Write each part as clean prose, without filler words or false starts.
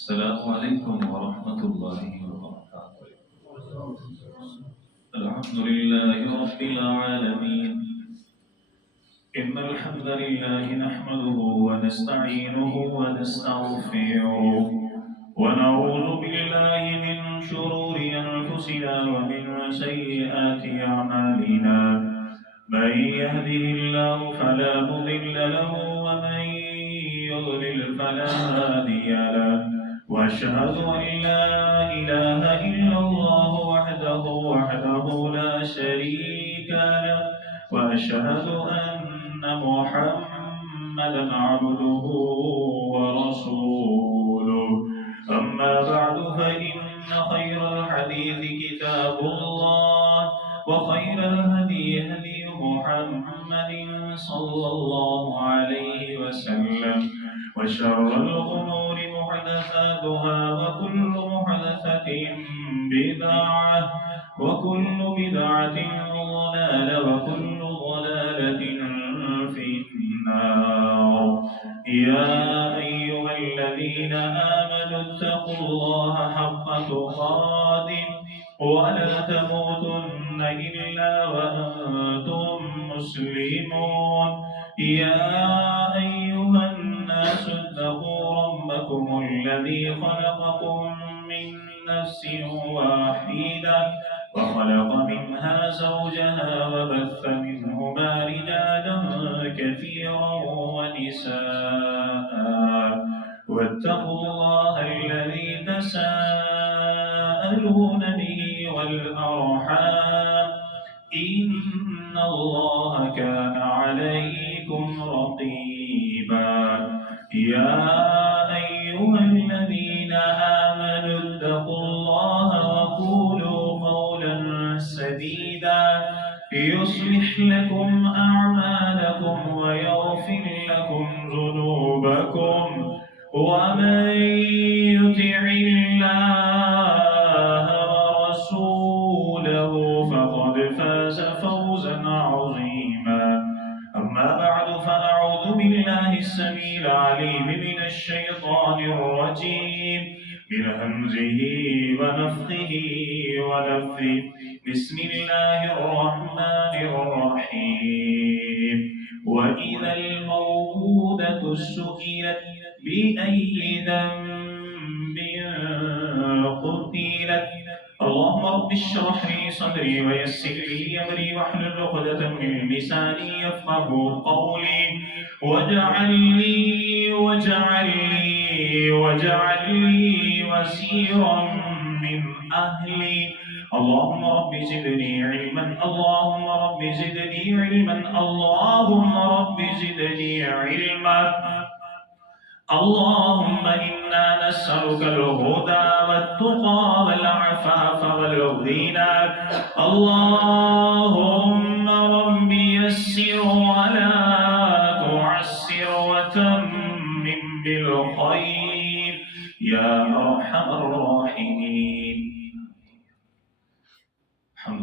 السلام عليكم ورحمة الله وبركاته. الحمد لله رب العالمين. إن الحمد لله نحمده ونستعينه ونستغفره ونعوذ بالله من شرور أنفسنا ومن سيئات أعمالنا. من يهده الله فلا مضل له ومن يضلل فلا هادي له. وأشهد أن لا إله إلا الله وحده لا شريك له. وأشهد أن محمدا عبده ورسوله. أما بعد فإن خير الحديث كتاب الله وخير الهدي هدي محمد صلى الله عليه وسلم. وشر الأمور محدثاتها وكل محدثة بدعة وكل بدعة ضلالة وكل ضلالة في النار. يا أيها الذين آمنوا اتقوا الله حق تقاته ولا تموتن إلا وأنتم مسلمون. يا أيها الناس اتقوا ربكم الذي خلقكم من نفس واحدة وخلق منها زوجها وبث منهما رجالا كثيرا ونساء. واتقوا الله الذي تساءلون به والأرحام إن الله كان عليكم رقيبا. يا أيها الذين آمنوا اتقوا الله وقولوا قولا سديدا يصلح لكم أعمالكم ويغفر لكم ذنوبكم. ومن يطع الله ورسوله فقد فاز فوزا عظيما. أما بعد فأعوذ بالله السميع العليم من الشيطان الرجيم من همزه ونفخه ونفثه. بسم الله الرحمن الرحيم. وإذا الموءودة سئلت بأي ذنب قتلت. اللهم رب اشرح لي صدري ويسر لي أمري واحلل عقدة من لساني يفقهوا قولي واجعل لي وزيرا من أهلي. اللهم رب زدني علما اللهم رب زدني علما اللهم رب زدني علما. اللهم إنا نسألك الهدى والتقى والعفاف والغنى. اللهم رب يسر ولا تعسر وتمم بالخير يا أرحم الراحمين. حمد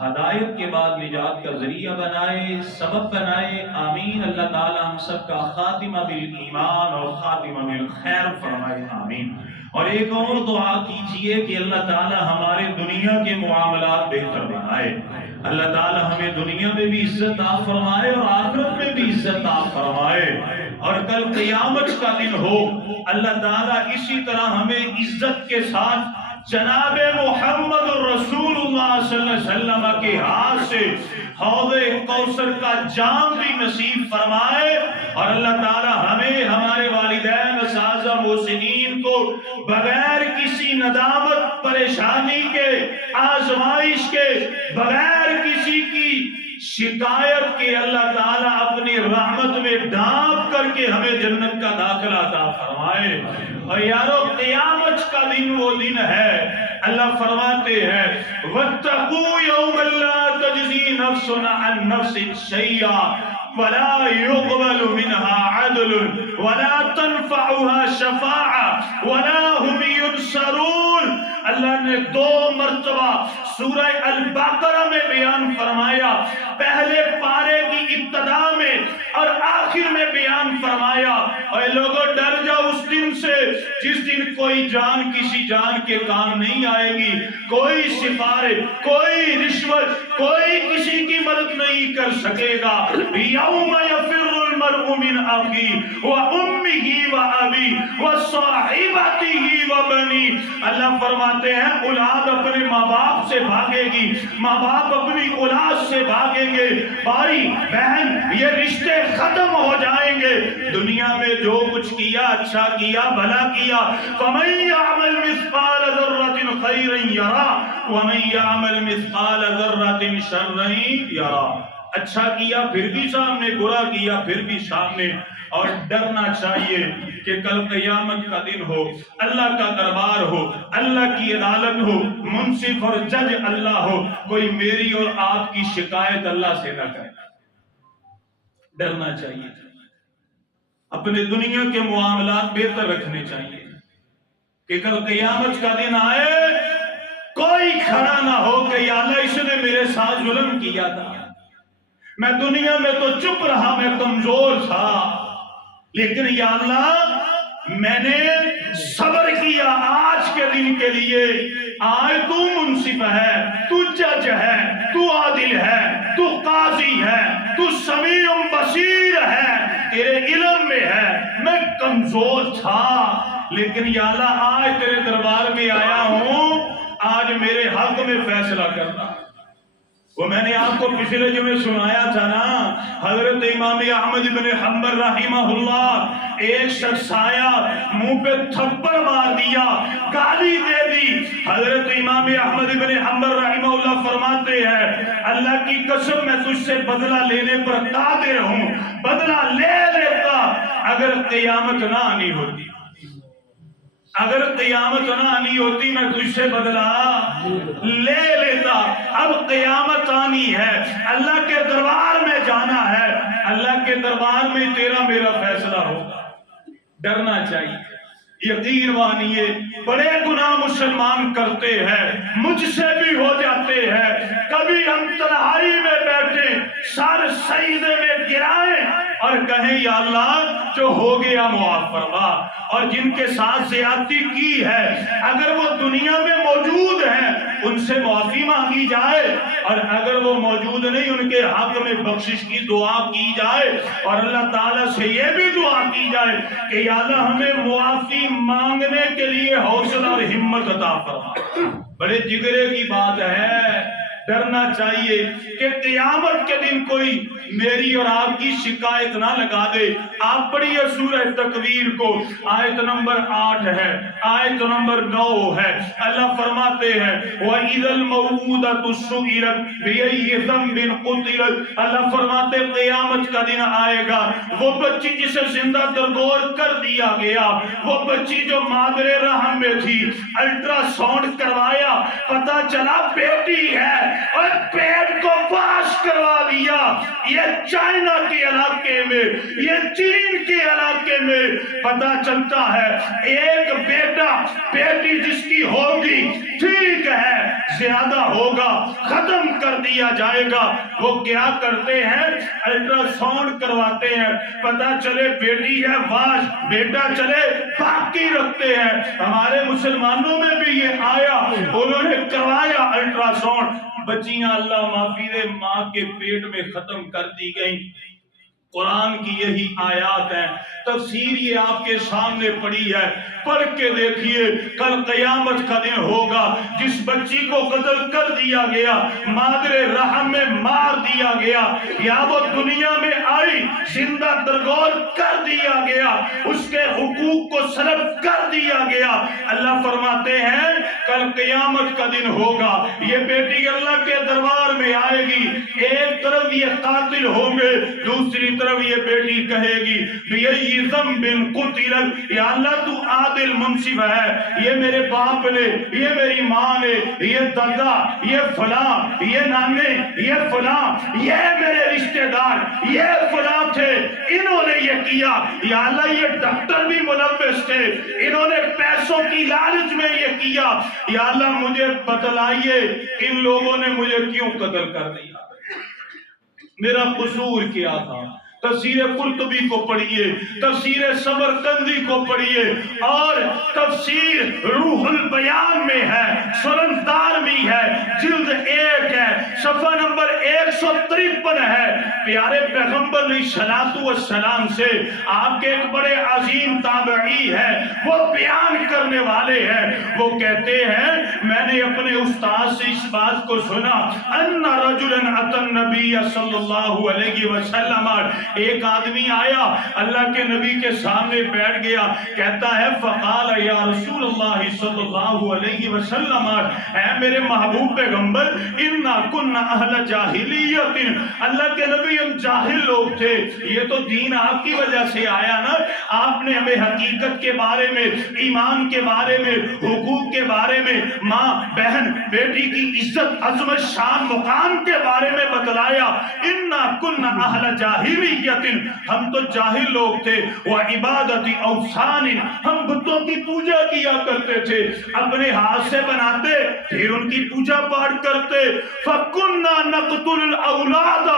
ہدایت کے بعد نجات کا ذریعہ بنائے، سبب بنائے، آمین۔ اللہ تعالی ہم سب کا خاتمہ بالایمان اور خاتمہ بالخیر فرمائے، آمین۔ اور ایک اور دعا کیجئے کہ اللہ تعالی ہمارے دنیا کے معاملات بہتر بنائے، اللہ تعالی ہمیں دنیا میں بھی عزت عطا فرمائے اور آخرت میں بھی عزت عطا فرمائے، اور کل قیامت کا دن ہو اللہ تعالی اسی طرح ہمیں عزت کے ساتھ جناب محمد رسول اللہ صلی اللہ علیہ وسلم کے ہاتھ سے حوض کوثر کا جام بھی نصیب فرمائے، اور اللہ تعالی ہمیں، ہمارے والدین، اساتذہ، محسنین کو بغیر کسی ندامت، پریشانی کے، آزمائش کے، بغیر کسی کی شکایت کے اللہ تعالیٰ اپنی رحمت میں ڈھانپ کر کے ہمیں جنت کا داخلہ عطا فرمائے۔ اور یارو قیامت کا دن وہ دن ہے، اللہ فرماتے ہیں وَاتَّقُوا يَوْمًا لَا تَجْزِي نَفْسٌ عَن نَفْسٍ شَيْئًا وَلَا يُقْبَلُ مِنْهَا عَدْلٌ وَلَا تَنْفَعُهَا شَفَاعَةٌ وَلَا هُمْ يُنصَرُونَ۔ اللہ نے 2 مرتبہ سورہ البقرہ میں بیان فرمایا، پہلے پارے کی ابتدا میں اور آخر میں بیان فرمایا، اور لوگوں ڈر جاؤ اس دن سے جس دن کوئی جان کسی جان کے کام نہیں آئے گی، کوئی سفارش، کوئی رشوت، کوئی کسی کی مدد نہیں کر سکے گا۔ یوم یفر المرء من اخیہ وامہ وابیہ وصاحبتہ وبنیہ۔ اللہ فرماتے ہیں اولاد اپنے ماں باپ سے بھاگے گی، ماں باپ اپنی اولاد سے بھاگیں گے، بھائی بہن یہ رشتے ختم ہو جائیں گے۔ دنیا میں جو کچھ کیا، اچھا کیا، بھلا کیا، فَمَن يَعْمَلْ مِثْقَالَ ذَرَّةٍ خَيْرًا يَرَهُ وَمَن يَعْمَلْ مِثْقَالَ ذَرَّةٍ شَرًّا يَرَهُ۔ اچھا کیا پھر بھی سامنے، برا کیا پھر بھی سامنے۔ اور ڈرنا چاہیے کہ کل قیامت کا دن ہو، اللہ کا دربار ہو، اللہ کی عدالت ہو، منصف اور جج اللہ ہو، کوئی میری اور آپ کی شکایت اللہ سے نہ کرے۔ ڈرنا چاہیے، اپنے دنیا کے معاملات بہتر رکھنے چاہیے کہ کل قیامت کا دن آئے کوئی کھڑا نہ ہو کہ یا اللہ اس نے میرے ساتھ ظلم کیا تھا، میں دنیا میں تو چپ رہا، میں کمزور تھا، لیکن یا اللہ میں نے صبر کیا آج کے دن کے لیے۔ آج تو منصف ہے، تو جج ہے، تو عادل ہے، تو قاضی ہے، تو سمیع بصیر ہے، تیرے علم میں ہے میں کمزور تھا، لیکن یا اللہ آج تیرے دربار میں آیا ہوں، آج میرے حق میں فیصلہ کرنا۔ وہ میں نے آپ کو پچھلے جمعے سنایا تھا نا، حضرت امام احمد بن حنبل رحمہ اللہ، ایک شخص آیا منہ پہ تھپڑ مار دیا، گالی دے دی۔ حضرت امام احمد بن حنبل رحمہ اللہ فرماتے ہیں اللہ کی قسم میں تجھ سے بدلہ لینے پر قادر ہوں، بدلہ لے لیتا اگر قیامت نہ آنی ہوتی، اگر قیامت نہ آنی ہوتی میں تجھ سے بدلہ لے لیتا۔ اب قیامت آنی ہے، اللہ کے دربار میں جانا ہے، اللہ کے دربار میں تیرا میرا فیصلہ ہوگا۔ ڈرنا چاہیے، یقین مانیے بڑے گناہ مسلمان کرتے ہیں، مجھ سے بھی ہو جاتے ہیں، کبھی ہم تنہائی میں بیٹھے سر سجدے میں گرائیں اور کہیں یا اللہ جو ہو گیا معاف فرما، اور جن کے ساتھ زیادتی کی ہے اگر وہ دنیا میں موجود ہیں ان سے معافی مانگی جائے، اور اگر وہ موجود نہیں ان کے حق میں بخشش کی دعا کی جائے، اور اللہ تعالیٰ سے یہ بھی دعا کی جائے کہ یا اللہ ہمیں معافی مانگنے کے لیے حوصلہ اور ہمت عطا فرما۔ بڑے جگرے کی بات ہے، ڈرنا چاہیے کہ قیامت کے دن کوئی میری اور آپ کی شکایت نہ لگا دے۔ آپ پڑھیے سورہ تکویر کو، آیت نمبر 8 ہے، آیت نمبر 9 ہے، اللہ فرماتے ہیں وَإِذَا الْمَوْءُودَةُ سُئِلَتْ بِأَيِّ ذَنبٍ قُتِلَتْ۔ اللہ فرماتے قیامت کا دن آئے گا، وہ بچی جسے زندہ درگور کر دیا گیا، وہ بچی جو مادر رحم میں تھی، الٹرا ساؤنڈ کروایا، پتا چلا بیٹی ہے، اور پیٹ کو واش کروا دیا. یہ چائنا کے علاقے میں، یہ چین کے علاقے میں پتا چلتا ہے ایک بیٹا بیٹی جس کی ہوگی ٹھیک ہے زیادہ ہوگا ختم کر دیا جائے گا. وہ کیا کرتے ہیں؟ الٹرا ساؤنڈ کرواتے ہیں، پتا چلے بیٹی ہے واش، بیٹا چلے باقی رکھتے ہیں. ہمارے مسلمانوں میں بھی یہ آیا، انہوں نے کروایا الٹرا ساؤنڈ، بچیاں اللہ معافی دے ماں کے پیٹ میں ختم کر دی گئیں. قرآن کی یہی آیات ہیں، تفسیر یہ آپ کے سامنے پڑی ہے، پڑھ کے دیکھیے. کل قیامت کا دن ہوگا، جس بچی کو قتل کر دیا گیا، مادر رحم میں مار دیا گیا، یا وہ دنیا میں آئی زندہ درگور کر دیا گیا، اس کے حقوق کو سلب کر دیا گیا. اللہ فرماتے ہیں کل قیامت کا دن ہوگا، یہ بیٹی اللہ کے دربار میں آئے گی. ایک طرف یہ قاتل ہوں گے، دوسری طرف یہ بیٹی کہے گی بِأَيِّ ذَنبٍ قُتِلَتْ، یا اللہ تو عادل منصف ہے. یہ میرے باپ نے، یہ میری ماں نے، یہ دادا، یہ فلاں، یہ نانے، یہ فلاں، یہ میرے رشتہ دار، یہ فلاں تھے، انہوں نے یہ کیا. یا اللہ یہ ڈاکٹر بھی ملوث تھے، انہوں نے پیسوں کی لالچ میں یہ کیا. یا اللہ مجھے بتلائیے ان لوگوں نے مجھے کیوں قتل کر دیا، میرا قصور کیا تھا. تفسیر قرطبی کو پڑھیے، تفسیر سمرقندی کو پڑھیے، اور تفسیر روح البیان میں ہے، سرندار بھی ہے، جلد 1 ہے، صفحہ نمبر 153 ہے. پیارے پیغمبر علیہ الصلوۃ والسلام سے آپ کے ایک بڑے عظیم تابعی ہے، وہ بیان کرنے والے ہیں. وہ کہتے ہیں میں نے اپنے استاد سے اس بات کو سنا، ان رجلا اتى النبي صلی اللہ علیہ وسلم، ایک آدمی آیا اللہ کے نبی کے سامنے بیٹھ گیا، کہتا ہے فقال یا رسول اللہ صلی اللہ علیہ وسلم، اے میرے محبوب پیغمبر، انا كنا اہل جاہلیت، اللہ کے نبی ہم جاہل لوگ تھے. یہ تو دین آپ کی وجہ سے آیا نا، آپ نے ہمیں حقیقت کے بارے میں، ایمان کے بارے میں، حقوق کے بارے میں، ماں بہن بیٹی کی عزت عظمت شان مقام کے بارے میں بتلایا. انا كنا اہل جاہلیت، ہم تو جاہل لوگ تھے. وعبادت اوثان، ہم بتوں کی پوجا کیا کرتے تھے، اپنے ہاتھ سے بناتے پھر ان کی پوجا پاٹ کرتے. فکنا نقتل الاولاد،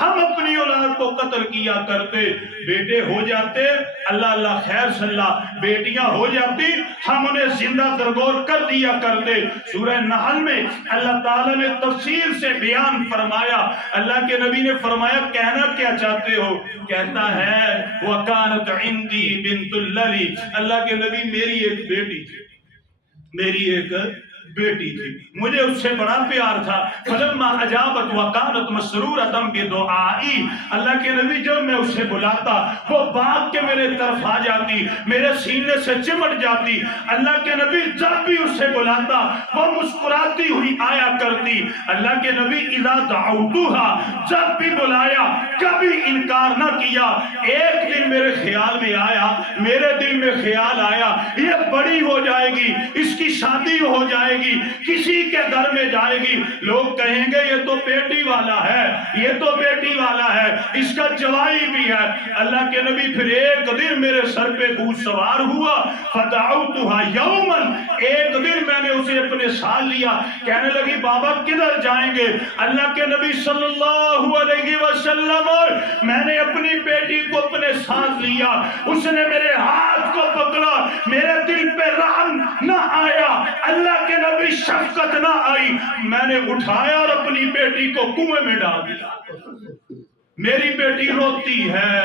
ہم اپنی اولاد کو قتل کیا کرتے. بیٹے ہو جاتے اللہ اللہ خیر صلی اللہ، بیٹیاں ہو جاتی ہم انہیں زندہ درگور کر دیا کرتے. سورہ نحل میں اللہ تعالیٰ نے تفصیل سے بیان فرمایا. اللہ کے نبی نے فرمایا کہنا کیا چاہتے ہو؟ کہتا ہے وَكَانَتْ عِنْدِي بِنْتُ اللَّلِ، اللہ کے نبی میری ایک بیٹی تھی، میری ایک بیٹی تھی، مجھے اس سے بڑا پیار تھا. فلما اجابت وکانت مسرورۃ بدعائی، اللہ کے نبی جب میں اسے بلاتا وہ بھاگ کے میرے طرف آ جاتی، میرے سینے سے چمٹ جاتی. اللہ کے نبی جب بھی اسے بلاتا وہ مسکراتی ہوئی آیا کرتی. اللہ کے نبی اذا دعوتها، جب بھی بلایا کبھی انکار نہ کیا. ایک دن میرے خیال میں آیا، میرے دل میں خیال آیا یہ بڑی ہو جائے گی، اس کی شادی ہو جائے گی، کسی کے گھر میں جائے گی، لوگ کہیں گے یہ تو بیٹی والا ہے، یہ تو بیٹی والا ہے، اس کا جوائی بھی ہے. اللہ کے نبی پھر ایک دن میرے سر پہ اونٹ سوار ہوا، فدعوتها یوما، ایک دن میں نے اسے اپنے ساتھ لیا. کہنے لگی بابا کدھر جائیں گے؟ اللہ کے نبی صلی اللہ علیہ وسلم، میں نے اپنی بیٹی کو اپنے ساتھ لیا، اس نے میرے ہاتھ کو پکڑا، میرے دل پہ رحم نہ آیا، اللہ کے نبی شفقت نہ آئی، میں نے اٹھایا اور اپنی بیٹی کو کنویں میں ڈال دیا. میری بیٹی روتی ہے،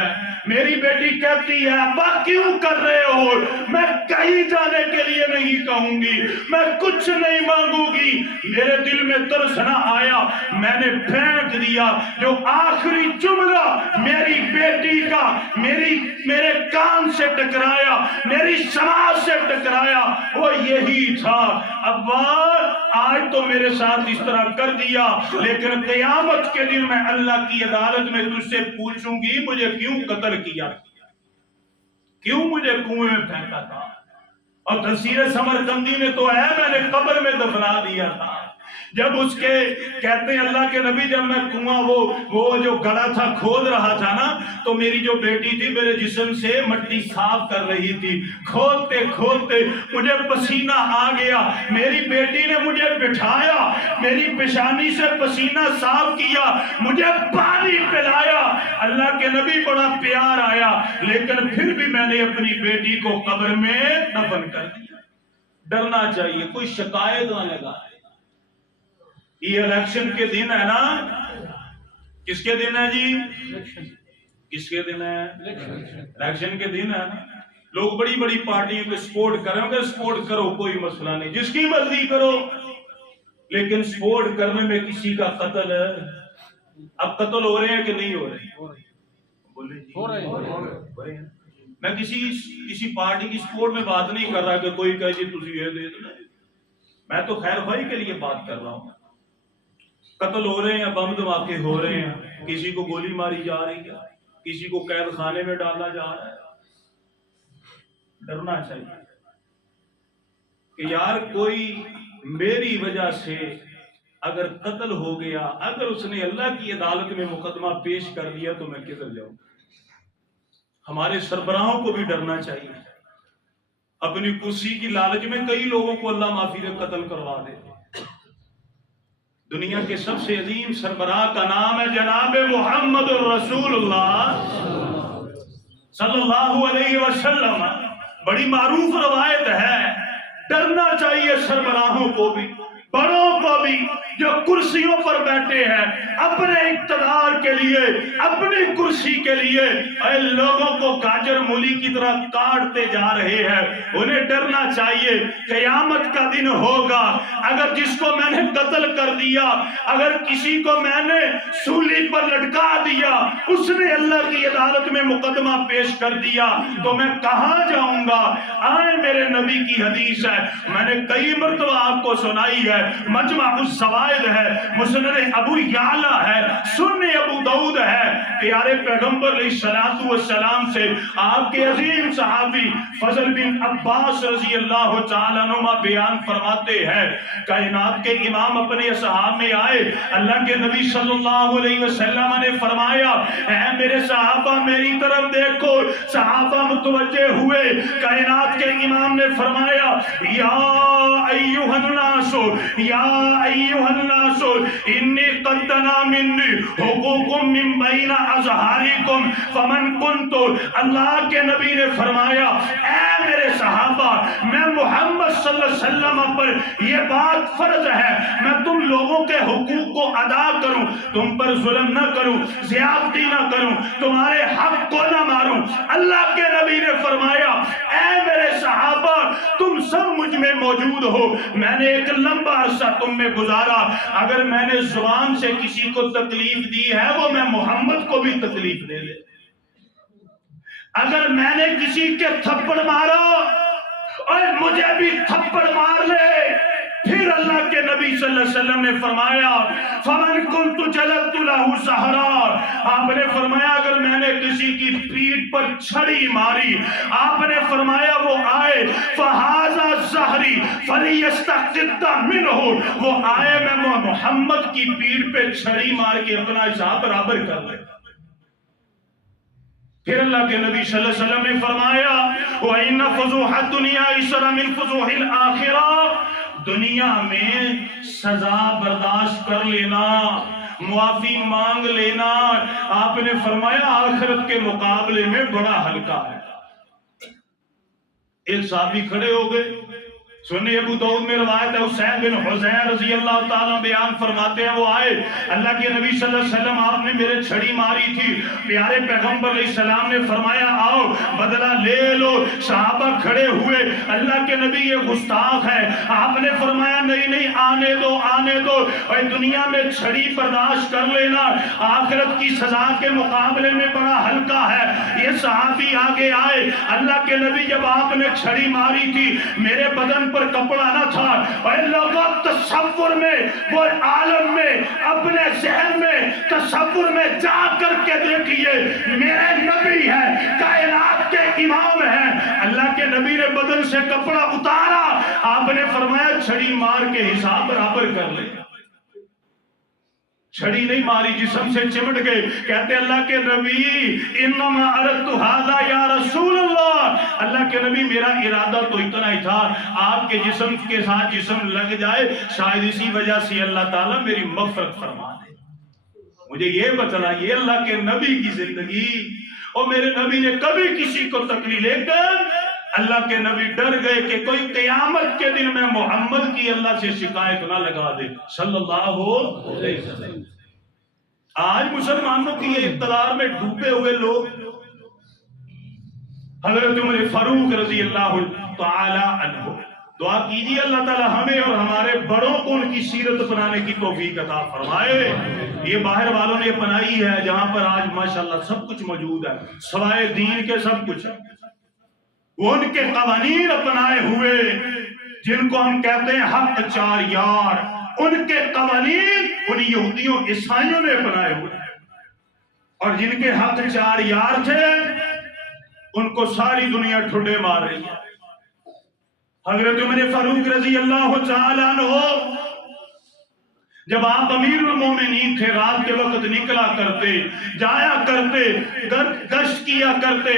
میری بیٹی کہتی ہے ابا کیوں کر رہے ہو؟ میں کہیں جانے کے لیے نہیں کہوں گی، میں کچھ نہیں مانگوں گی. میرے دل میں ترس نہ آیا، میں نے پھینک دیا. جو آخری جملہ میری بیٹی کا میرے کان سے ٹکرایا، میری سماعت سے ٹکرایا، وہ یہی تھا ابا آج تو میرے ساتھ اس طرح کر دیا، لیکن قیامت کے دن میں اللہ کی عدالت میں تجھ سے پوچھوں گی مجھے کیوں قتل کیا، کیوں مجھے کنویں میں پھینکا تھا. اور تفسیر سمرقندی میں تو ہے میں نے قبر میں دفنا دیا تھا. جب اس کے کہتے ہیں اللہ کے نبی جب میں کنواں وہ جو گڑا تھا کھود رہا تھا نا تو میری جو بیٹی تھی میرے جسم سے مٹی صاف کر رہی تھی، کھودتے کھودتے مجھے پسینہ آ گیا، میری بیٹی نے مجھے بٹھایا، میری پیشانی سے پسینہ صاف کیا، مجھے پانی پلایا، اللہ کے نبی بڑا پیار آیا، لیکن پھر بھی میں نے اپنی بیٹی کو قبر میں دفن کر دیا۔ ڈرنا چاہیے، کوئی شکایت نہ لگائے۔ یہ الیکشن کے دن ہے نا، کس کے دن ہے جی؟ کس کے دن ہے؟ الیکشن کے دن ہے نا۔ لوگ بڑی بڑی پارٹیوں کو سپورٹ کریں گے، سپورٹ کرو کوئی مسئلہ نہیں، جس کی مرضی کرو، لیکن سپورٹ کرنے میں کسی کا قتل ہے۔ اب قتل ہو رہے ہیں کہ نہیں ہو رہے؟ ہو رہے ہیں۔ میں کسی پارٹی کی سپورٹ میں بات نہیں کر رہا کہ کوئی کہے جی تسی یہ دے دو، میں تو خیر خواہی کے لیے بات کر رہا ہوں۔ قتل ہو رہے ہیں، بم دھماکے ہو رہے ہیں، کسی کو گولی ماری جا رہی ہے، کسی کو قید خانے میں ڈالا جا رہا ہے۔ ڈرنا چاہیے کہ یار کوئی میری وجہ سے اگر قتل ہو گیا، اگر اس نے اللہ کی عدالت میں مقدمہ پیش کر دیا تو میں کدھر جاؤں؟ ہمارے سربراہوں کو بھی ڈرنا چاہیے۔ اپنی کرسی کی لالچ میں کئی لوگوں کو اللہ معافی دے قتل کروا دے۔ دنیا کے سب سے عظیم سربراہ کا نام ہے جناب محمد الرسول اللہ صلی اللہ علیہ وسلم۔ بڑی معروف روایت ہے، ڈرنا چاہیے سربراہوں کو بھی، بڑوں کو بھی، جو کرسیوں پر بیٹھے ہیں اپنے اقتدار کے لیے، اپنی کرسی کے لیے، اے لوگوں کو گاجر مولی کی طرح کاٹتے جا رہے ہیں، انہیں ڈرنا چاہیے۔ قیامت کا دن ہوگا، اگر جس کو میں نے قتل کر دیا، اگر کسی کو میں نے سولی پر لٹکا دیا، اس نے اللہ کی عدالت میں مقدمہ پیش کر دیا تو میں کہاں جاؤں گا؟ آئے میرے نبی کی حدیث ہے، میں نے کئی مرتبہ آپ کو سنائی ہے، مجمع الزوائد ہے، مسند ابو یعلا ہے، سنن ابو داؤد ہے۔ پیارے پیغمبر علیہ السلام سے آپ کے عظیم صحابی فضل بن عباس رضی اللہ تعالیٰ عنہ بیان فرماتے ہیں، کائنات کے امام اپنے اصحاب میں آئے، اللہ کے نبی صلی اللہ علیہ وسلم نے فرمایا اے میرے صحابہ میری طرف دیکھو۔ صحابہ متوجہ ہوئے، کائنات کے امام نے فرمایا یا ایھا الناس یا ایھا الناس انی قد دنا منی حقوق من بین اظہارکم فمن کنت۔ اللہ کے نبی نے فرمایا اے میرے صحابہ، میں محمد صلی اللہ علیہ وسلم پر یہ بات فرض ہے میں تم لوگوں کے حقوق کو ادا کروں، تم پر ظلم نہ کروں، زیادتی نہ کروں، تمہارے حق کو نہ ماروں۔ اللہ کے نبی نے فرمایا اے میرے صحابہ تم سب مجھ میں موجود ہو، میں نے ایک لمبا عرصہ تم میں گزارا، اگر میں نے زبان سے کسی کو تکلیف دی ہے وہ میں محمد کو بھی تکلیف دے لے، اگر میں نے کسی کے تھپڑ مارا اور مجھے بھی تھپڑ مار لے۔ پھر اللہ کے نبی صلی اللہ علیہ وسلم نے فرمایا فمن کنت جلدت له سہرا، آپ نے فرمایا اگر میں نے کسی کی پیٹھ پر چھڑی ماری، آپ نے فرمایا وہ آئے فہذا ظہری فلیستقد منہ، وہ آئے میں محمد کی پیٹھ پہ چھڑی مار کے اپنا حساب برابر کر لے۔ پھر اللہ کے نبی صلی اللہ علیہ وسلم نے فرمایا وَإِنَّ فُضُوحَ الدُّنْيَا أَيْسَرَ مِنْ فُضُوحِ الْآخِرَةِ، دنیا میں سزا برداشت کر لینا، معافی مانگ لینا، آپ نے فرمایا آخرت کے مقابلے میں بڑا ہلکا ہے۔ ایک صحابی کھڑے ہو گئے، سنن ابو داؤد میں روایت ہے، حسین بن حسین رضی اللہ تعالیٰ بیان فرماتے ہیں وہ آئے، اللہ کے نبی صلی اللہ علیہ وسلم آپ نے میرے چھڑی ماری تھی، پیارے پیغمبر علیہ السلام نے فرمایا آؤ بدلہ لے لو۔ صحابہ کھڑے ہوئے، اللہ کے نبی یہ گستاخ ہے، آپ نے فرمایا نہیں نہیں آنے دو آنے دو، اور دنیا میں چھڑی برداشت کر لینا، آخرت کی سزا کے مقابلے میں بڑا ہلکا ہے۔ یہ صحابی آگے آئے، اللہ کے نبی جب آپ نے چھڑی ماری تھی میرے بدن پر کپڑا نہ تھا، اور لوگوں تصور میں وہ عالم میں اپنے ذہن میں تصور میں جا کر کے دیکھئے میرے نبی ہے، کائنات کے امام ہیں۔ اللہ کے نبی نے بدن سے کپڑا اتارا، آپ نے فرمایا چھڑی مار کے حساب برابر کر لے۔ چھڑی نہیں ماری، جسم سے چمٹ گئے. کہتے اللہ کے نبی انما اردت ھذا یا رسول اللہ، اللہ کے نبی میرا ارادہ تو اتنا ہی تھا آپ کے جسم کے ساتھ جسم لگ جائے، شاید اسی وجہ سے اللہ تعالیٰ میری مغفرت فرما دے. مجھے یہ بتلائیے اللہ کے نبی کی زندگی، اور میرے نبی نے کبھی کسی کو تکلیف لے کر، اللہ کے نبی ڈر گئے کہ کوئی قیامت کے دن میں محمد کی اللہ سے شکایت نہ لگا دے صلی اللہ علیہ وسلم. آج مسلمانوں کی یہ اقتدار میں ڈوبے ہوئے لوگ، حضرت عمر فاروق رضی اللہ تعالی عنہ، دعا کیجیے اللہ تعالی ہمیں اور ہمارے بڑوں کو ان کی سیرت اپنانے کی توفیق عطا فرمائے. یہ باہر والوں نے اپنائی ہے، جہاں پر آج ماشاءاللہ سب کچھ موجود ہے، سوائے دین کے سب کچھ ہے. وہ ان کے قوانین اپنائے ہوئے جن کو ہم کہتے ہیں حق چار یار، ان کے قوانین ان یہودیوں عیسائیوں نے اپنائے ہوئے، اور جن کے حق چار یار تھے ان کو ساری دنیا ٹھڈے مار رہی ہے. حضرت عمر فاروق رضی اللہ تعالیٰ عنہ جب آپ امیر المومنین تھے، رات کے وقت نکلا کرتے، جایا کرتے، گشت کیا کرتے،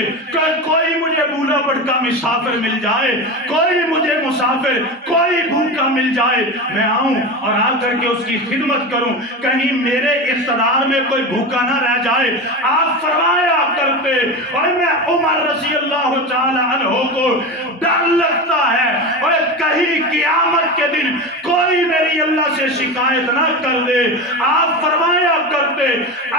کوئی مجھے بھولا بھٹکا مسافر مل جائے، کوئی مجھے مسافر، کوئی بھوکا مل جائے، میں آؤں اور آ کر کے اس کی خدمت کروں، کہیں میرے اقتدار میں کوئی بھوکا نہ رہ جائے. آپ فرمایا کرتے، اور میں عمر رضی اللہ تعالی عنہ کو ڈر لگتا ہے اور کہیں قیامت کے دن کوئی میری اللہ سے شکایت نہ کر دے. آپ فرمایا کرتے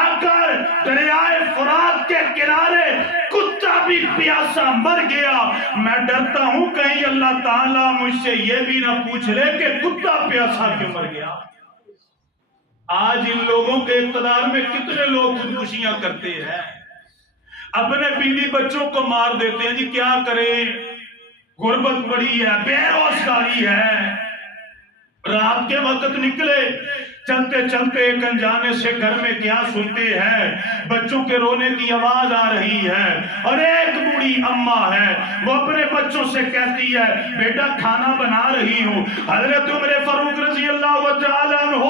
اگر دریائے فرات کے کنارے کتا بھی پیاسا مر گیا، میں ڈرتا ہوں کہیں اللہ تعالیٰ مجھ سے یہ بھی نہ پوچھ لے کہ کتا پیاسا کیوں مر گیا. آج ان لوگوں کے اقتدار میں کتنے لوگ خودکشیاں کرتے ہیں، اپنے بیوی بچوں کو مار دیتے ہیں. جی کیا کریں، غربت بڑی ہے، بے روزگاری ہے. رات کے وقت نکلے، چلتے چلتے ایک انجانے سے گھر میں کیا سنتے ہیں، بچوں کے رونے کی آواز آ رہی ہے، اور ایک بوڑھی اماں ہے، وہ اپنے بچوں سے کہتی ہے بیٹا کھانا بنا رہی ہوں. حضرت عمر فاروق رضی اللہ تعالیٰ عنہ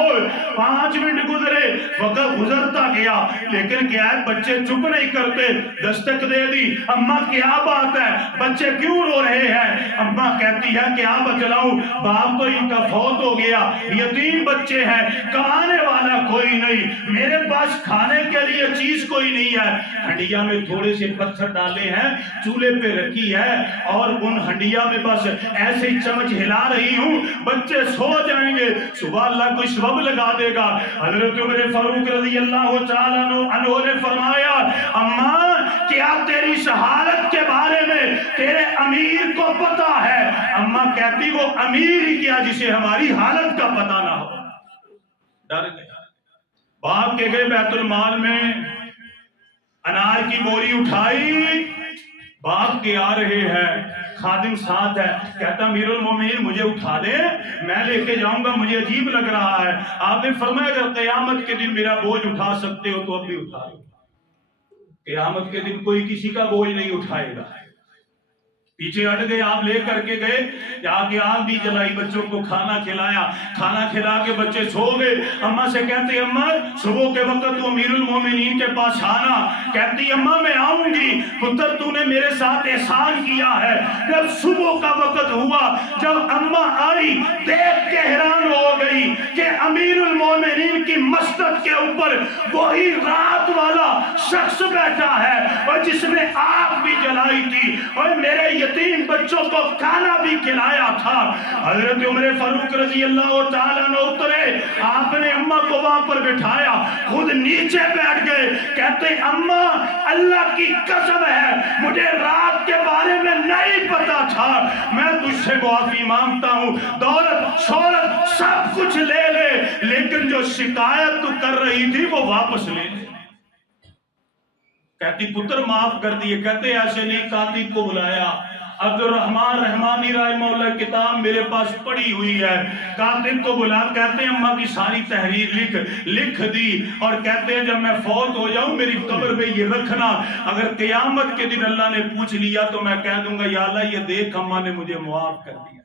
5 منٹ گزرے، وقت گزرتا گیا، لیکن کیا ہے بچے چپ نہیں کرتے. دستک دے دی، اماں کیا بات ہے، بچے کیوں رو رہے ہیں؟ اماں کہتی ہے کیا بتلاؤں، باپ تو ان کا فوت ہو گیا، یتیم بچے ہیں، کمانے والا کوئی نہیں، میرے پاس کھانے کے لیے چیز کوئی نہیں ہے. ہنڈیا میں تھوڑے سے پتھر ڈالے ہیں، چولہے پہ رکھی ہے، اور ان ہنڈیا میں بس ایسے ہی چمچ ہلا رہی ہوں، بچے سو جائیں گے، صبح اللہ کوئی سبب لگا دے گا. حضرت عمر فاروق رضی اللہ تعالیٰ عنہ نے فرمایا اماں کیا تیری شہادت کے بارے میں تیرے امیر کو پتا ہے؟ اماں کہتی وہ امیر ہی کیا جسے ہماری حالت کا پتہ نہ ہو. ڈر گئے، باپ کے گئے بیت المال میں، انار کی بوری اٹھائی، باپ کے آ رہے ہیں، خادم ساتھ ہے، کہتا امیر المومنین مجھے اٹھا دے، میں لے کے جاؤں گا، مجھے عجیب لگ رہا ہے. آپ نے فرمایا اگر قیامت کے دن میرا بوجھ اٹھا سکتے ہو تو اب بھی اٹھا لو. قیامت کے دن کوئی کسی کا بوجھ نہیں اٹھائے گا. پیچھے ہٹ گئے، آپ لے کر کے گئے، جا کے آگ بھی جلائی، بچوں کو کھانا کھلایا، کھانا کھلا کے بچے سو گئے. اماں سے کہتے اماں صبح کے وقت تو امیر المومنین کے پاس آنا. کہتی اماں میں آؤں گی، پتر تو نے میرے ساتھ احسان کیا ہے. جب صبح کا وقت ہوا، جب اماں آئی دیکھ کے حیران ہو گئی کہ امیر المومنین کی مسند کے اوپر وہی رات والا شخص بیٹھا ہے اور جس نے آگ بھی جلائی تھی اور میرے یتیم بچوں کو کھانا بھی کھلایا تھا. حضرت عمر فاروق رضی اللہ تعالیٰ عنہ اترے، آپ نے اماں کو وہاں پر بٹھایا، خود نیچے بیٹھ گئے. کہتے اماں اللہ کی قسم ہے مجھے رات کے بارے میں نہیں پتا تھا، میں تجھ سے معافی مانگتا ہوں، دولت شہرت سب کچھ لے لے، لیکن جو شکایت تو کر رہی تھی وہ واپس لے لے. کہتی پتر معاف کر دیے. کہتے ایسے نہیں، کاتب کو بلایا. عبد الرحمن رحمانی رحمہ اللہ کتاب میرے پاس پڑی ہوئی ہے. کاتب کو بلا، کہتے ہیں اماں کی ساری تحریر لکھ دی، اور کہتے ہیں جب میں فوت ہو جاؤں میری قبر میں یہ رکھنا، اگر قیامت کے دن اللہ نے پوچھ لیا تو میں کہہ دوں گا یا اللہ یہ دیکھ اماں نے مجھے معاف کر دیا.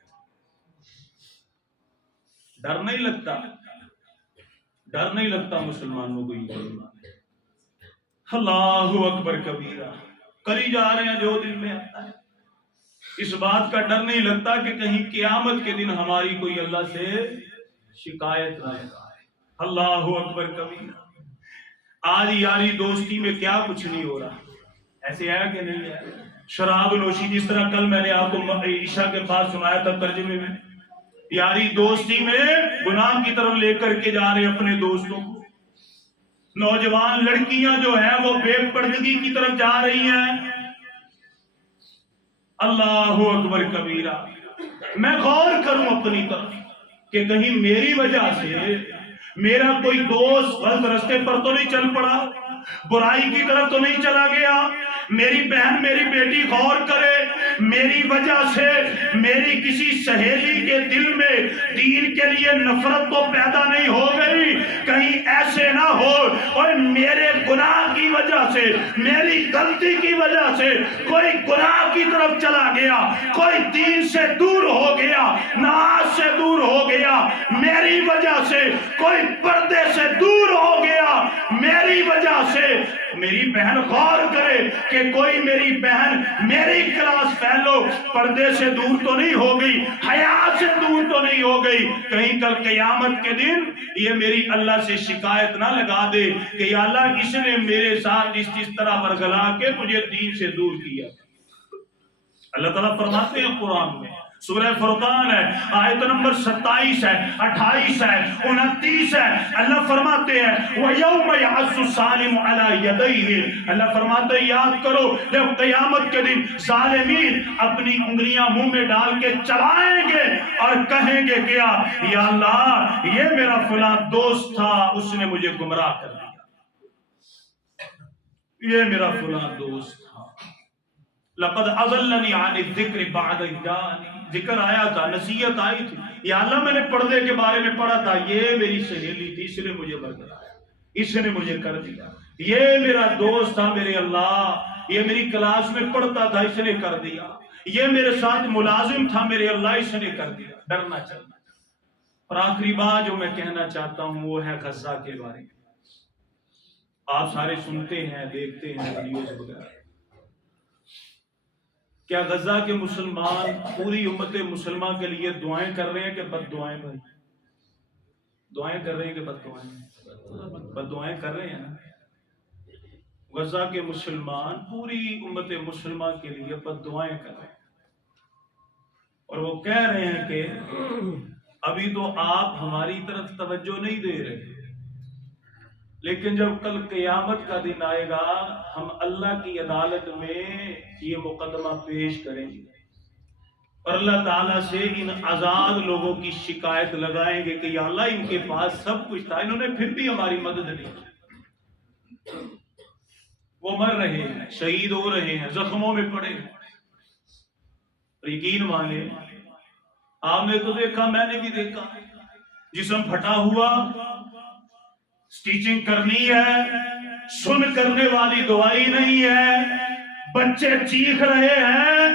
ڈر نہیں لگتا؟ ڈر نہیں لگتا مسلمانوں کو یہ کلمہ؟ اللہ اکبر کبیرہ کری جا رہے ہیں جو دل میں آتا ہے. اس بات کا ڈر نہیں لگتا کہ کہیں قیامت کے دن ہماری کوئی اللہ سے شکایت نہ آئے. اللہ اکبر کبیرہ. آج یاری دوستی میں کیا کچھ نہیں ہو رہا، ایسے ہے کہ نہیں ہے؟ شراب نوشی، جس طرح کل میں نے آپ کو عشاء کے بعد سنایا تھا ترجمے میں، یاری دوستی میں گناہ کی طرف لے کر کے جا رہے اپنے دوستوں کو. نوجوان لڑکیاں جو ہیں وہ بے پردگی کی طرف جا رہی ہیں. اللہ اکبر کبیرہ. میں غور کروں اپنی طرف کہ کہیں میری وجہ سے میرا کوئی دوست غلط رستے پر تو نہیں چل پڑا، برائی کی طرف تو نہیں چلا گیا. میری بہن میری بیٹی غور کرے، میری وجہ سے میری کسی سہیلی کے دل میں دین کے لیے نفرت تو پیدا نہیں ہو گئی. کہیں ایسے نہ ہو اور میرے گناہ کی وجہ سے، میری غلطی کی وجہ سے کوئی گناہ کی طرف چلا گیا، کوئی دین سے دور ہو گیا، نماز سے دور ہو گیا، میری وجہ سے کوئی پردے سے دور ہو گیا، میری وجہ سے. میری بہن غور کرے کہ کوئی میری بہن میری کلاس فیلو پردے سے دور تو نہیں ہو گئی، حیا سے دور تو نہیں ہو گئی. کہیں کل قیامت کے دن یہ میری اللہ سے شکایت نہ لگا دے کہ یا اللہ اس نے میرے ساتھ اس طرح ورگلا کے مجھے دین سے دور کیا. اللہ تعالیٰ فرماتے ہیں قرآن میں، سورہ فرقان ہے، آیت نمبر 27 ہے، 28 ہے، 29 ہے. اللہ فرماتے ہیں وَيَوْمَ يَعَزُّ الظَّالِمُ عَلَى يَدَيْهِ. اللہ فرماتے ہیں یاد کرو جب قیامت کے دن ظالمین اپنی انگلیاں منہ میں ڈال کے چبائیں گے اور کہیں گے کیا، یا اللہ یہ میرا فلاں دوست تھا، اس نے مجھے گمراہ کر دیا، یہ میرا فلاں دوست تھا. لقد اضلنی عن الذکر بعد اذ جاءنی. ذکر آیا تھا، نصیحت آئی تھی، یا اللہ میں نے پردے کے بارے میں پڑھا تھا، یہ میری سہیلی تھی، اس نے مجھے برگلایا، اس نے مجھے کر دیا، یہ میرا دوست تھا میرے اللہ، یہ میری کلاس میں پڑھتا تھا، اس نے کر دیا، یہ میرے ساتھ ملازم تھا میرے اللہ، اس نے کر دیا. ڈرنا چاہیے. اور آخری بات جو میں کہنا چاہتا ہوں وہ ہے غزہ کے بارے میں. آپ سارے سنتے ہیں، دیکھتے ہیں ویڈیوز وغیرہ. کیا غزہ کے مسلمان پوری امت مسلمہ کے لیے دعائیں کر رہے ہیں کہ بد دعائیں؟ بھائی دعائیں کر رہے ہیں کہ بد دعائیں؟ بد دعائیں کر رہے ہیں. غزہ کے مسلمان پوری امت مسلمہ کے لیے بد دعائیں کر رہے ہیں، اور وہ کہہ رہے ہیں کہ ابھی تو آپ ہماری طرف توجہ نہیں دے رہے، لیکن جب کل قیامت کا دن آئے گا ہم اللہ کی عدالت میں یہ مقدمہ پیش کریں گے اور اللہ تعالیٰ سے ان آزاد لوگوں کی شکایت لگائیں گے کہ یا اللہ ان کے پاس سب کچھ تھا، انہوں نے پھر بھی ہماری مدد نہیں کی. وہ مر رہے ہیں، شہید ہو رہے ہیں، زخموں میں پڑے ہیں. یقین مانے، آپ نے تو دیکھا، میں نے بھی دیکھا، جسم پھٹا ہوا، سٹیچنگ کرنی ہے، سن کرنے والی دوائی نہیں ہے، بچے چیخ رہے ہیں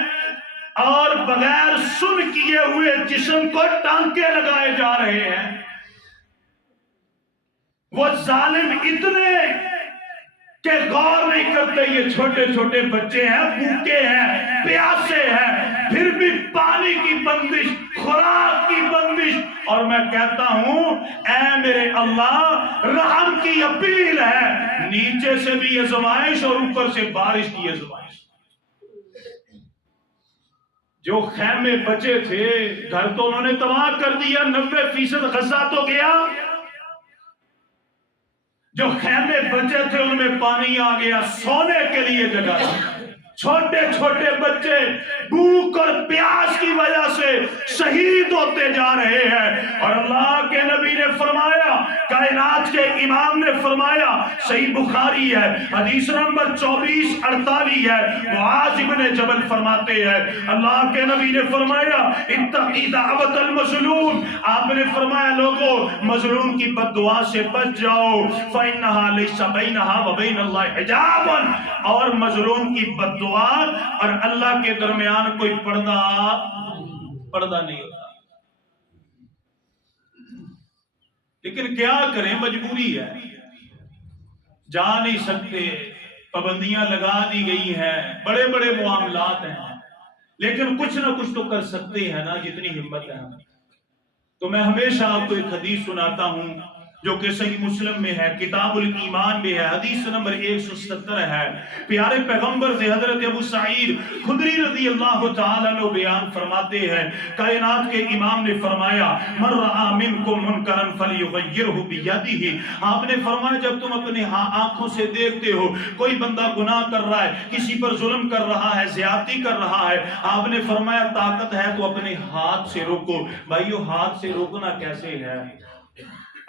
اور بغیر سن کیے ہوئے جسم کو ٹانکے لگائے جا رہے ہیں. وہ ظالم اتنے کہ غور نہیں کرتے، یہ چھوٹے چھوٹے بچے ہیں، بھوکے ہیں، پیاسے ہیں، پھر بھی پانی کی بندش، خوراک کی بندش. اور میں کہتا ہوں اے میرے اللہ، رحم کی اپیل ہے، نیچے سے بھی آزمائش اور اوپر سے بارش کی آزمائش. جو خیمے بچے تھے گھر تو انہوں نے تباہ کر دیا، 90% غزہ تو گیا. جو خیمے بچے تھے ان میں پانی آ گیا، سونے کے لیے جگہ. چھوٹے چھوٹے بچے بھوک اور پیاس کی وجہ سے شہید ہوتے جا رہے ہیں. اور اللہ کے نبی نے فرمایا، کائنات کے امام نے فرمایا، صحیح بخاری ہے، حدیث نمبر 2448 ہے، معاذ بن جبل فرماتے ہیں، اللہ کے نبی نے فرمایا اتقی دعوت المظلوم. آپ نے فرمایا لوگوں مظلوم کی بد دعا سے بچ جاؤ، فإنها ليس بينها وبين الله حجاب. اور مظلوم کی بد دعا اور اللہ کے درمیان کوئی پردہ نہیں ہوتا. لیکن کیا کریں، مجبوری ہے، جا نہیں سکتے، پابندیاں لگا دی گئی ہیں، بڑے بڑے معاملات ہیں، لیکن کچھ نہ کچھ تو کر سکتے ہیں نا، جتنی ہمت ہے ہمیں۔ تو میں ہمیشہ آپ کو ایک حدیث سناتا ہوں جو کہ صحیح مسلم میں ہے، کتاب الایمان میں ہے، حدیث نمبر 170 ہے۔ پیارے پیغمبر سے حضرت ابو سعید خدری رضی اللہ تعالیٰ عنہ بیان فرماتے ہیں، کائنات کے امام نے فرمایا، من رآ منکم منکرا فلیغیرہ بیدہ۔ آپ نے فرمایا جب تم اپنے آنکھوں سے دیکھتے ہو کوئی بندہ گناہ کر رہا ہے، کسی پر ظلم کر رہا ہے، زیادتی کر رہا ہے، آپ نے فرمایا طاقت ہے تو اپنے ہاتھ سے روکو۔ بھائیو ہاتھ سے روکنا کیسے ہے؟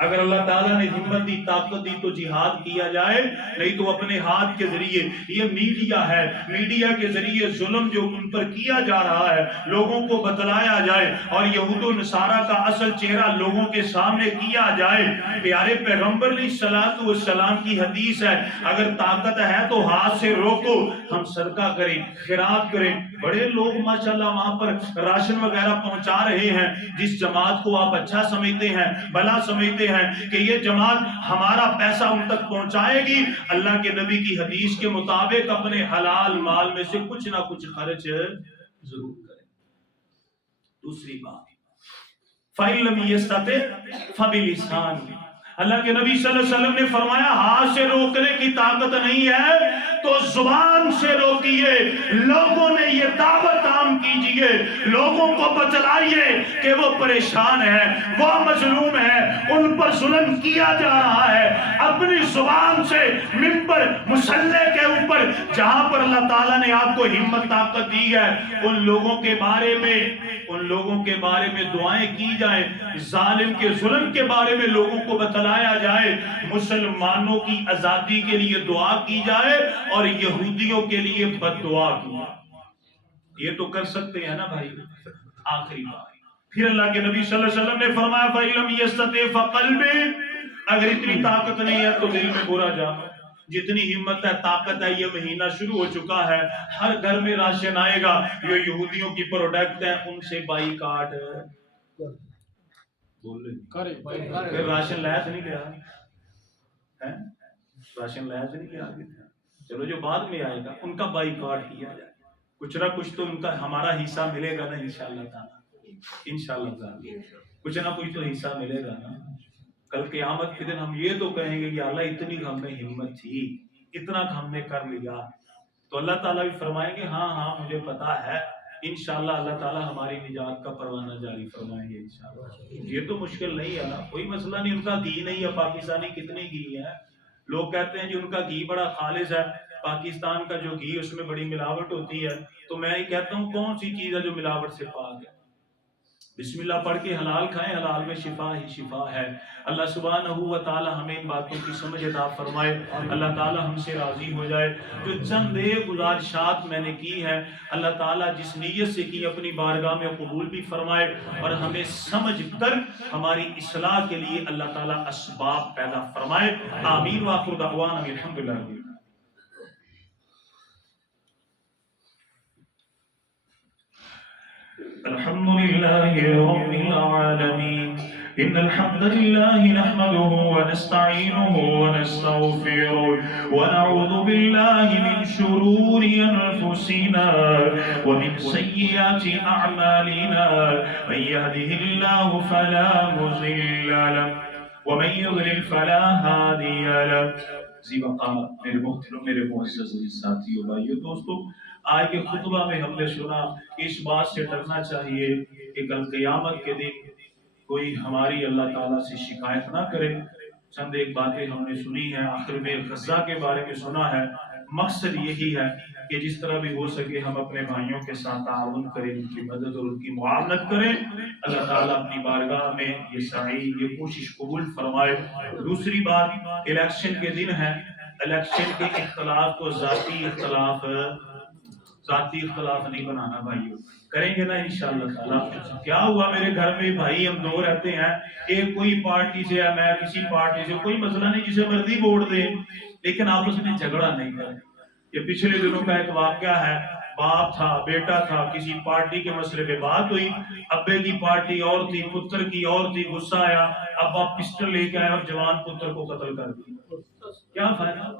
اگر اللہ تعالیٰ نے ہمت دی، طاقت دی تو جہاد کیا جائے، نہیں تو اپنے ہاتھ کے ذریعے۔ یہ میڈیا ہے، میڈیا کے ذریعے ظلم جو ان پر کیا جا رہا ہے لوگوں کو بتلایا جائے اور یہود و نصارہ کا اصل چہرہ لوگوں کے سامنے کیا جائے۔ پیارے پیغمبر علیہ الصلوۃ والسلام کی حدیث ہے، اگر طاقت ہے تو ہاتھ سے روکو، ہم صدقہ کریں، خیرات کریں۔ بڑے لوگ ماشاءاللہ وہاں پر راشن وغیرہ پہنچا رہے ہیں، جس جماعت کو آپ اچھا سمجھتے ہیں، بھلا سمجھتے ہیں کہ یہ جماعت ہمارا پیسہ ان تک پہنچائے گی، اللہ کے نبی کی حدیث کے مطابق اپنے حلال مال میں سے کچھ نہ کچھ خرچ ضرور کریں۔ دوسری بات، فَإِن لَّمْ يَسْتَطِعْ فَبِلِسَانِهِ۔ اللہ کے نبی صلی اللہ علیہ وسلم نے فرمایا ہاتھ سے روکنے کی طاقت نہیں ہے تو زبان سے روکیے، لوگوں نے یہ دعوت عام کیجئے، لوگوں کو بتلائیے کہ وہ پریشان ہیں، وہ مظلوم ہیں، ان پر ظلم کیا جا رہا ہے۔ اپنی زبان سے منبر مصلی کے اوپر جہاں پر اللہ تعالیٰ نے آپ کو ہمت طاقت دی ہے، ان لوگوں کے بارے میں دعائیں کی جائیں، ظالم کے ظلم کے بارے میں لوگوں کو بتلایا جائے، مسلمانوں کی آزادی کے لیے دعا کی جائے اور یہودیوں کے لیے بد دعا کی جائے۔ یہ تو کر سکتے ہیں نا بھائی۔ آخری بات، پھر اللہ کے نبی صلی اللہ علیہ وسلم نے فرمایا فَإِن لَّمْ يَسْتَطِعْ فَقَلْبِهِ۔ اگر اتنی طاقت نہیں ہے تو دل میں برا جانا، جتنی ہمت ہے طاقت ہے۔ یہ مہینہ شروع ہو چکا ہے، ہر گھر میں راشن آئے گا، جو یہودیوں کی پروڈکٹ ہیں ان سے بائیکاٹ پھر راشن لایا نہیں گیا، راشن لایا نہیں گیا، چلو جو بعد میں آئے گا ان کا بائیکاٹ کیا جائے، کچھ نہ کچھ تو ان کا ہمارا حصہ ملے گا نا انشاءاللہ تعالی، انشاءاللہ تعالی کچھ نہ کچھ تو حصہ ملے گا نا۔ کل قیامت کے دن ہم یہ تو کہیں گے کہ اللہ اتنی ہم میں ہمت تھی، اتنا ہم نے کر لیا، تو اللہ تعالیٰ بھی فرمائیں گے ہاں ہاں مجھے پتا ہے، انشاءاللہ اللہ تعالیٰ ہماری نجات کا پروانہ جاری فرمائیں گے انشاءاللہ۔ یہ تو مشکل نہیں ہے نا، کوئی مسئلہ نہیں۔ ان کا گھی نہیں ہے، پاکستانی کتنی گھی ہے، لوگ کہتے ہیں جی ان کا گھی بڑا خالص ہے، پاکستان کا جو گھی اس میں بڑی ملاوٹ ہوتی ہے، تو میں یہ کہتا ہوں کون سی چیز ہے جو ملاوٹ سے پاک ہے؟ بسم اللہ پڑھ کے حلال کھائیں، حلال میں شفا ہی شفا ہے۔ اللہ سبحانہ و تعالی ہمیں ان باتوں کی سمجھ عطا فرمائے، اللہ تعالی ہم سے راضی ہو جائے۔ جو چند ایک گزارشات میں نے کی ہے، اللہ تعالی جس نیت سے کی اپنی بارگاہ میں قبول بھی فرمائے، اور ہمیں سمجھ کر ہماری اصلاح کے لیے اللہ تعالی اسباب پیدا فرمائے۔ آمین وآخر دعوانا الحمدللہ۔ الحمد لله رب العالمين، إن الحمد لله نحمده ونستعينه ونستغفره ونعوذ بالله من شرور أنفسنا ومن سيئات أعمالنا، من يهده الله فلا مضل له ومن يضلل فلا هادي له۔ ذی وقار میرے محترم میرے معزز ساتھیو بھائیو دوستو، آج کے خطبہ میں ہم نے سنا کہ اس بات سے ڈرنا چاہیے کہ کل قیامت کے دن کوئی ہماری اللہ تعالیٰ سے شکایت نہ کرے۔ چند ایک باتیں ہم نے سنی ہیں، آخر میں غزہ کے بارے میں سنا ہے۔ مقصد یہی ہے کہ جس طرح بھی ہو سکے ہم اپنے بھائیوں کے ساتھ تعاون کریں، ان کی مدد اور ان کی معاونت کریں۔ اللہ تعالیٰ اپنی بارگاہ میں یہ سعی یہ کوشش قبول فرمائے۔ دوسری بات، الیکشن کے دن ہے، الیکشن کے اختلاف کو ذاتی اختلاف نہیں بنانا بھائیوں، کریں گے نا انشاءاللہ تعالیٰ۔ کیا ہوا میرے گھر میں بھائی ہم دو رہتے ہیں، ایک کوئی پارٹی سے ہے، میں کسی پارٹی سے، کوئی مسئلہ نہیں، جسے مرضی ووٹ دے، لیکن آپس میں جھگڑا نہیں کریں۔ یہ پچھلے دنوں کا ایک واقعہ ہے، باپ تھا، بیٹا تھا، کسی پارٹی کے مسئلے پہ بات ہوئی، ابے کی پارٹی اور تھی، پتر کی اور تھی، غصہ آیا، ابا پسٹل لے کے آئے اور جوان پتر کو قتل کر دیا، کیا فائدہ؟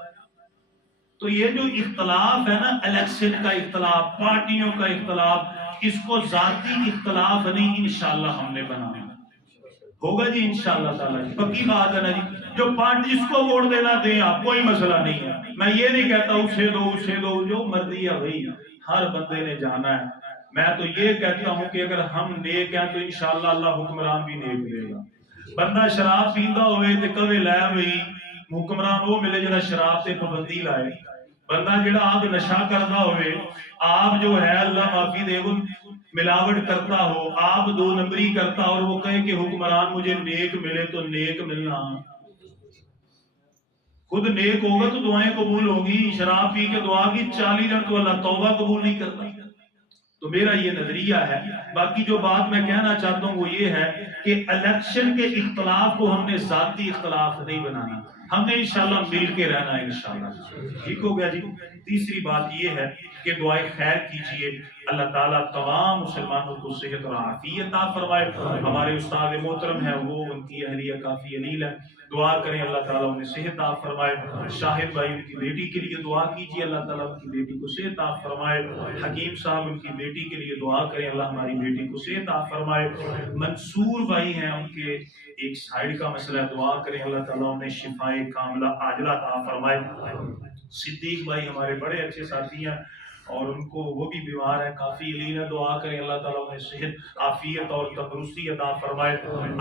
تو یہ جو اختلاف ہے نا، الیکشن کا اختلاف، پارٹیوں کا اختلاف، اس کو ذاتی اختلاف نہیں انشاءاللہ ہم نے بنانا ہوگا جی، انشاءاللہ تعالی جی، پکی بات ہے نا جی، جو پارٹی جس کو ووٹ دینا دیں آپ، کوئی مسئلہ نہیں ہے، میں یہ نہیں کہتا اسے دو اسے دو، جو مرضی ہے بھائی، ہر بندے نے جانا ہے، میں تو یہ کہتا ہوں کہ اگر ہم نیک ہیں تو انشاءاللہ اللہ حکمران بھی نیک دے گا۔ بندہ شراب پیندا ہوئے تے کہے لے بھئی حکمران وہ ملے جڑا شراب تے پابندی لائے، بندہ جڑا آپ نشہ کرتا ہوئے، آپ جو ہے اللہ معافی دے وہ ملاوٹ کرتا ہو، آپ دو نمبری کرتا اور وہ کہے کہ حکمران مجھے نیک ملے، تو نیک ملنا خود نیک ہوگا تو دعائیں قبول ہوگی، شراب پی کے دعا کی 40 دن تو اللہ توبہ قبول نہیں کرتا۔ تو میرا یہ نظریہ ہے، باقی جو بات میں کہنا چاہتا ہوں وہ یہ ہے کہ الیکشن کے اختلاف کو ہم نے ذاتی اختلاف نہیں بنانا، ہم نے انشاءاللہ مل کے رہنا ہے انشاءاللہ، ٹھیک ہو گیا جی۔ تیسری بات یہ ہے کہ دعائیں خیر کیجئے، اللہ تعالیٰ تمام مسلمانوں کو صحت اور عافیت عطا فرمائے۔ ہمارے استاد محترم ہیں وہ، ان کی اہلیہ کافی علیل ہے، دعا کریں اللہ تعالیٰ انہیں صحت عطا فرمائے۔ شاہد بھائی ان کی بیٹی کے لیے دعا کیجئے، اللہ تعالیٰ ان کی بیٹی کو صحت عطا فرمائے۔ حکیم صاحب ان کی بیٹی کے لیے دعا کریں، اللہ ہماری بیٹی کو صحت عطا فرمائے۔ منصور بھائی ہیں، ان کے ایک سائیڈ کا مسئلہ ہے، دعا کریں اللہ تعالیٰ انہیں شفائے کاملہ عاجلہ عطا فرمائے۔ صدیق بھائی ہمارے بڑے اچھے ساتھی ہیں اور ان کو وہ بھی بیمار ہے، کافی علیل ہے، دعا کریں اللہ تعالیٰ انہیں صحت عافیت اور تندرستی عطا فرمائے۔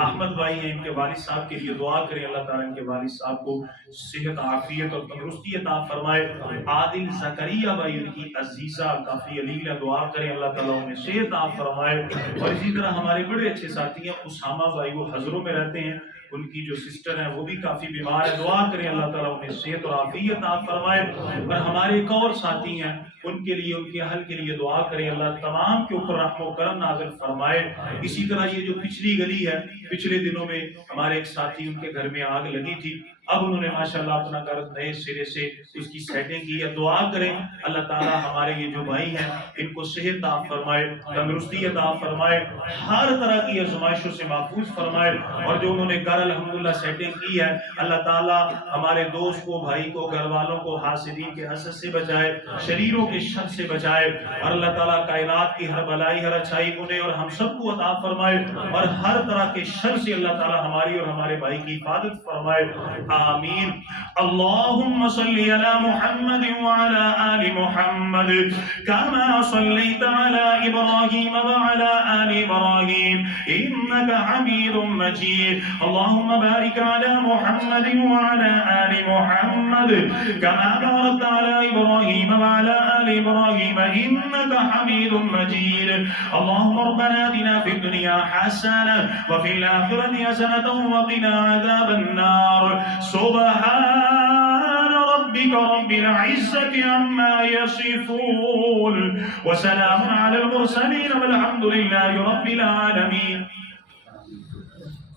احمد بھائی ہیں، ان کے والد صاحب کے لیے دعا کریں اللہ تعالیٰ ان کے والد صاحب کو صحت عافیت اور تندرستی عطا فرمائے۔ عادل زکریا بھائی ان کی عزیزہ کافی علیل ہے، دعا کریں اللہ تعالیٰ انہیں صحت عطا فرمائے۔ اور اسی طرح ہمارے بڑے اچھے ساتھی ہیں اسامہ بھائی، وہ ہزروں میں رہتے ہیں، ان کی جو سسٹر ہیں وہ بھی کافی بیمار ہے، دعا کریں اللہ تعالیٰ انہیں صحت اور عافیت عطا فرمائے۔ اور ہمارے ایک اور ساتھی ہیں، ان کے لیے، ان کے حل کے لیے دعا کریں اللہ تمام کے اوپر رحم و کرم نازل فرمائے۔ اسی طرح یہ جو پچھلی گلی ہے، پچھلے دنوں میں ہمارے ایک ساتھی ان کے گھر میں آگ لگی تھی، اب انہوں نے ماشاءاللہ اپنا گھر نئے سرے سے اس کی سیٹنگ کی ہے، دعا کریں اللہ تعالیٰ ہمارے یہ جو بھائی ہیں ان کو صحت عطا فرمائے، تندرستی عطا فرمائے، ہر طرح کی آزمائشوں سے محفوظ فرمائے۔ اور جو انہوں نے گھر الحمدللہ سیٹنگ کی ہے، اللہ تعالیٰ ہمارے دوست کو، بھائی کو، گھر والوں کو حاسدین کے حسد سے بچائے، شریروں کے شر سے بچائے، اور اللہ تعالیٰ کائنات کی ہر بلائی ہر اچھائی انہیں اور ہم سب کو عطا فرمائے، اور ہر طرح کے شر سے اللہ تعالیٰ ہماری اور ہمارے بھائی کی حفاظت فرمائے، آمین۔ اللہم صلی علی محمد وعلی آل محمد کما صلیت علی ابراہیم وعلی آل ابراہیم انک حمید مجید۔ اللہم بارک علی محمد وعلی آل محمد کما بارکت علی ابراہیم وعلی آل ابراہیم انک حمید مجید۔ اللہم ربنا آتنا فی الدنیا حسنہ وفی الآخرۃ حسنہ وقنا عذاب النار۔ سبحان ربک رب العزة عما يصفون وسلام على المرسلين والحمد لله رب العالمين۔